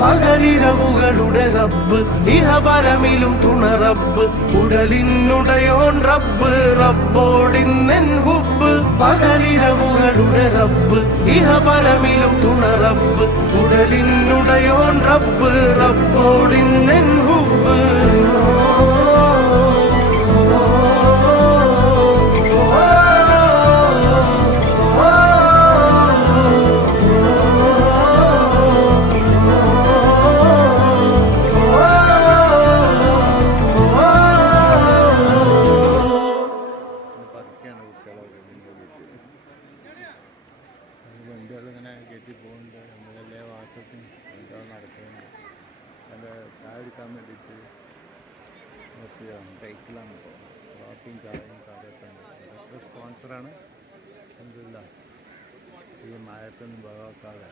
പകലിരവുകളുടെ റബ്ബ് ഇഹപരമിലും തുണ റബ്ബ് ഉടലിനുടയോൻ റബ്ബ് റബ്ബോടിന്നെൻ ഹുബ് പകലിരവുകളുടെ റബ്ബ് ഇഹപരമിലും തുണ റബ്ബ് ഉടലിനുടയോൻ റബ്ബ് റബ്ബോടിന്നെൻ ഹുബ് വണ്ടികളിങ്ങനെ കയറ്റി പോകുന്നുണ്ട്. നമ്മളെല്ലാ ഭാഗത്തും എന്താ നടക്കുന്നുണ്ട്. അതിൻ്റെ ചായ എടുക്കാൻ വേണ്ടിയിട്ട് നിർത്തിയതാണ്. ബൈക്കിലാണ് ഇപ്പോൾ കാപ്പിയും ചായയും കറിയൊക്കെ ഉണ്ട്. അതൊക്കെ സ്പോൺസറാണ്. എന്തില്ല ഈ മഴത്തൊന്നും പോകാതെ